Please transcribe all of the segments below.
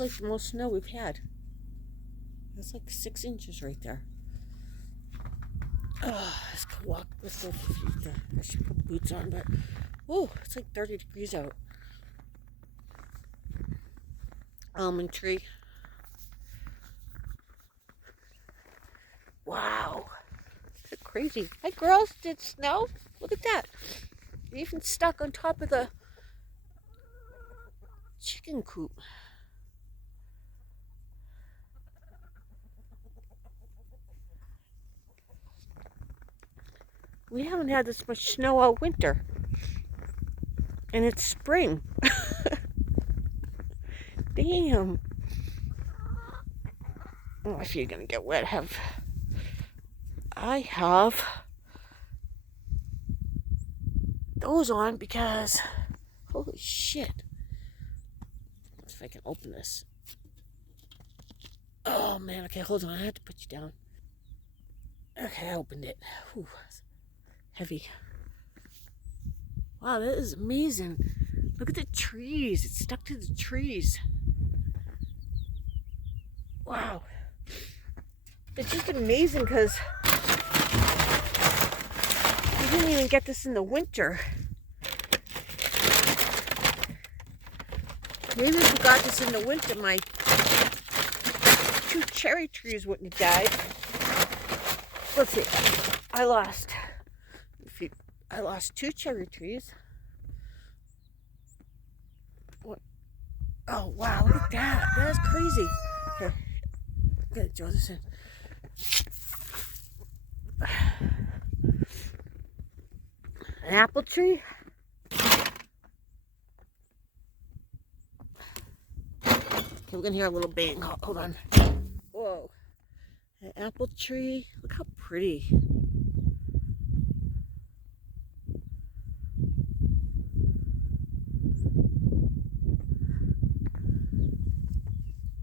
That's like the most snow we've had. That's like 6 inches right there. Let's go walk. Let's go. I should put boots on, but it's like 30 degrees out. Almond tree. Wow. That's crazy. Hi, girls. Did it snow? Look at that. You're even stuck on top of the chicken coop. We haven't had this much snow all winter. And it's spring. Damn. Oh, if you're gonna get wet, I have those on because holy shit. Let's see if I can open this. Oh man, okay, hold on. I have to put you down. Okay, I opened it. Whew. Heavy. Wow, that is amazing. Look at the trees. It's stuck to the trees. Wow. It's just amazing because we didn't even get this in the winter. Maybe if we got this in the winter, my 2 cherry trees wouldn't have died. Let's see. I lost 2 cherry trees. What? Oh wow, look at that. That is crazy. Here, I'm gonna throw this in. An apple tree. Okay, we're gonna hear a little bang. Hold on. Whoa. An apple tree. Look how pretty.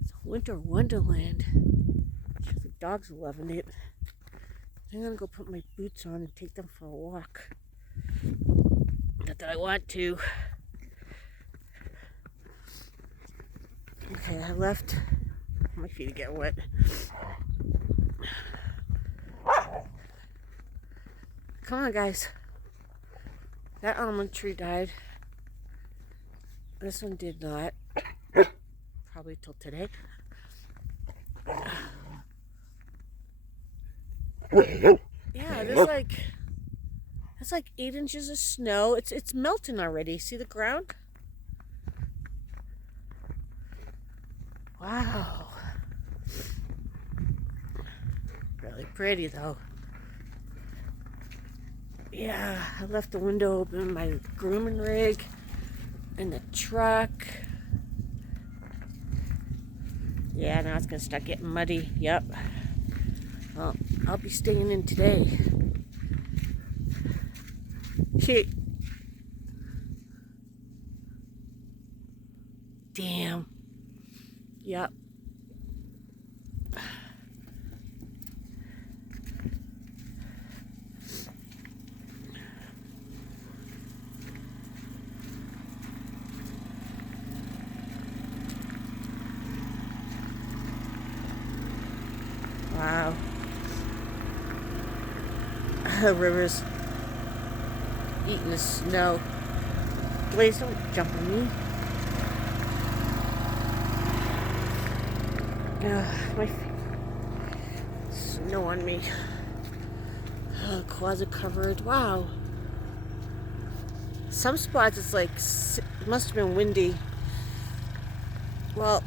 It's a winter wonderland. Sure, the dogs are loving it. I'm gonna go put my boots on and take them for a walk. Not that I want to. Okay, I left my feet to get wet. Come on, guys. That almond tree died. This one did not. Probably till today. Yeah, that's like 8 inches of snow. It's melting already. See the ground? Wow. Really pretty though. Yeah, I left the window open, my grooming rig, and the truck. Yeah, now it's gonna start getting muddy. Yep. Well, I'll be staying in today. Shit. Damn. Yep. Wow. The river's eating the snow. Please don't jump on me. My feet. Snow on me. Closet covered. Wow. Some spots it's like, it must have been windy. Well,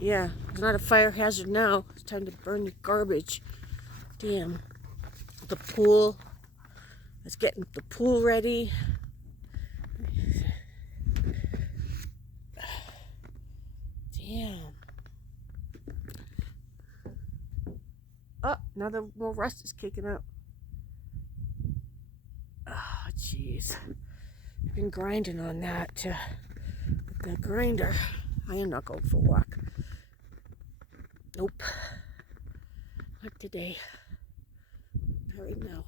yeah, it's not a fire hazard now. It's time to burn the garbage. Damn. The pool. Let's get the pool ready. Damn. Oh, now the more rust is kicking up. Oh, jeez. I've been grinding on that with the grinder. I am not going for a walk. Nope. Not today. Not right now.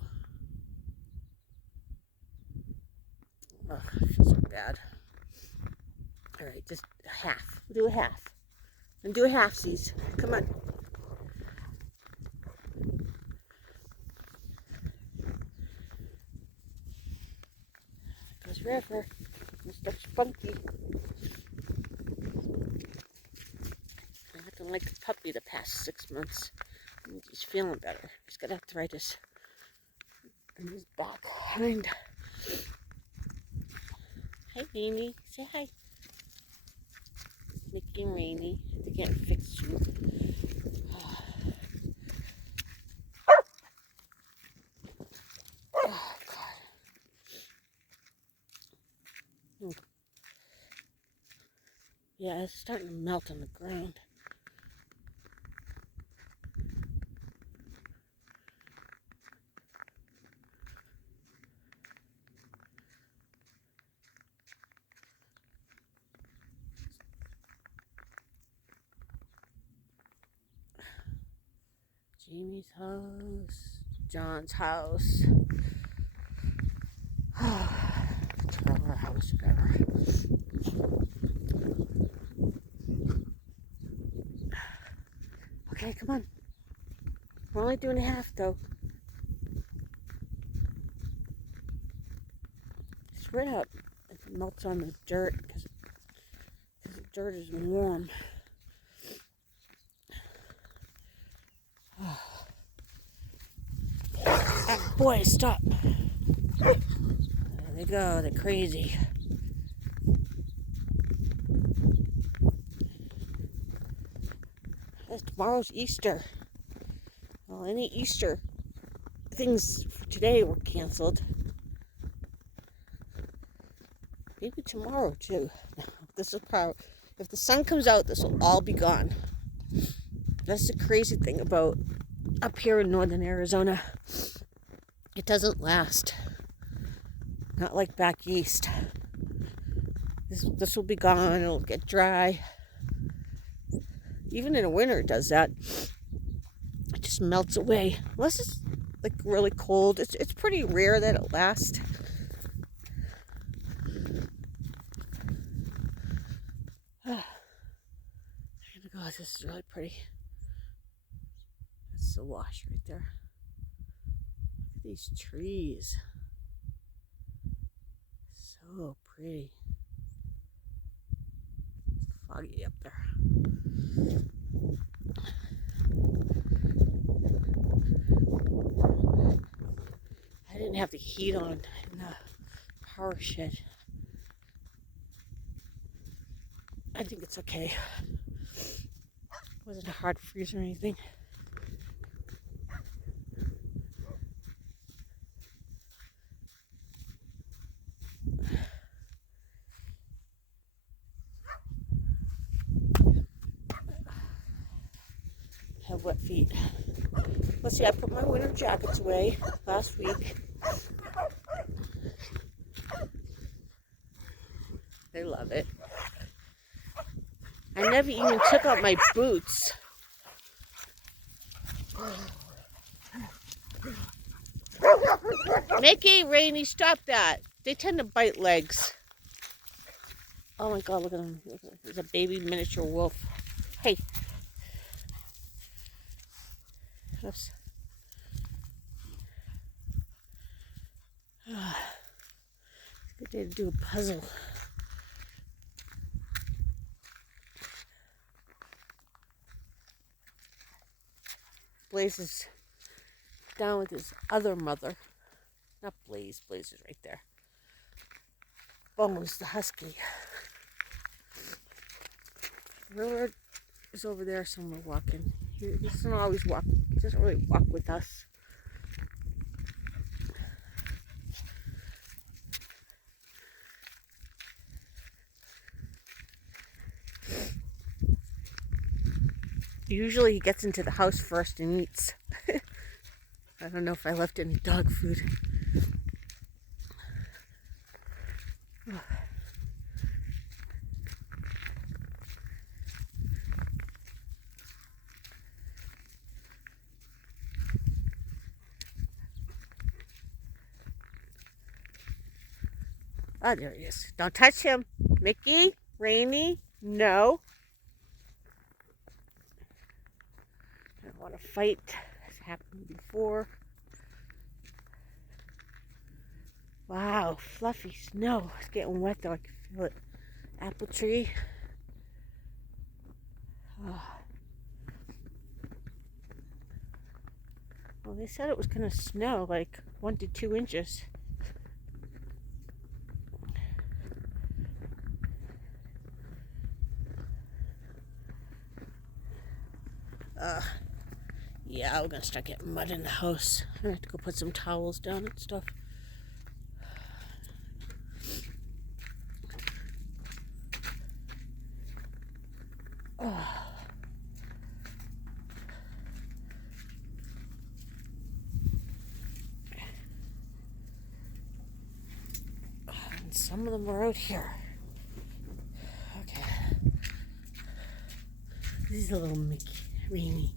Oh, I feel so bad. Alright, just a half. We'll do a half. And do a half-seas. Come on. Goes River. Mr. Spunky. I've been like a puppy the past 6 months. He's feeling better. He's got arthritis in his back hind. Hi, Rainy. Say hi. Mickey and Rainy. They can't fix you. Oh, God. Yeah, it's starting to melt on the ground. Jamie's house, John's house, Trevor house, whatever. Okay, come on. We're only doing half though. Spread out. It melts on the dirt because the dirt is warm. Boys, stop. There they go. They're crazy. Tomorrow's Easter. Well, any Easter things for today were canceled. Maybe tomorrow too. This is probably, if the sun comes out, this will all be gone. That's the crazy thing about up here in northern Arizona. It doesn't last. Not like back east. This will be gone. It'll get dry. Even in the winter it does that. It just melts away. Unless it's like really cold. It's pretty rare that it lasts. Oh, this is really pretty. That's the wash right there. Look at these trees. So pretty. It's foggy up there. I didn't have the heat on in the power shed. I think it's okay. It wasn't a hard freeze or anything. Have wet feet. Let's see, I put my winter jackets away last week. They love it. I never even took out my boots. Mickey, Rainy, stop that. They tend to bite legs. Oh my God, look at them. There's a baby miniature wolf. Hey. Oops. It's a good day to do a puzzle. Blaze is down with his other mother. Not Blaze. Blaze is right there. Bones, the husky. River is over there somewhere walking. He doesn't always walk. He doesn't really walk with us. Usually he gets into the house first and eats. I don't know if I left any dog food. Oh. Oh, there he is. Don't touch him. Mickey, Rainy, no. want to fight. It's happened before. Wow, fluffy snow. It's getting wet though. I can feel it. Apple tree. Oh. Well, they said it was going to snow like 1 to 2 inches. Yeah, we're going to start getting mud in the house. I'm going to have to go put some towels down and stuff. Oh. And some of them were out here. Okay. This is a little Mickey, Rainy.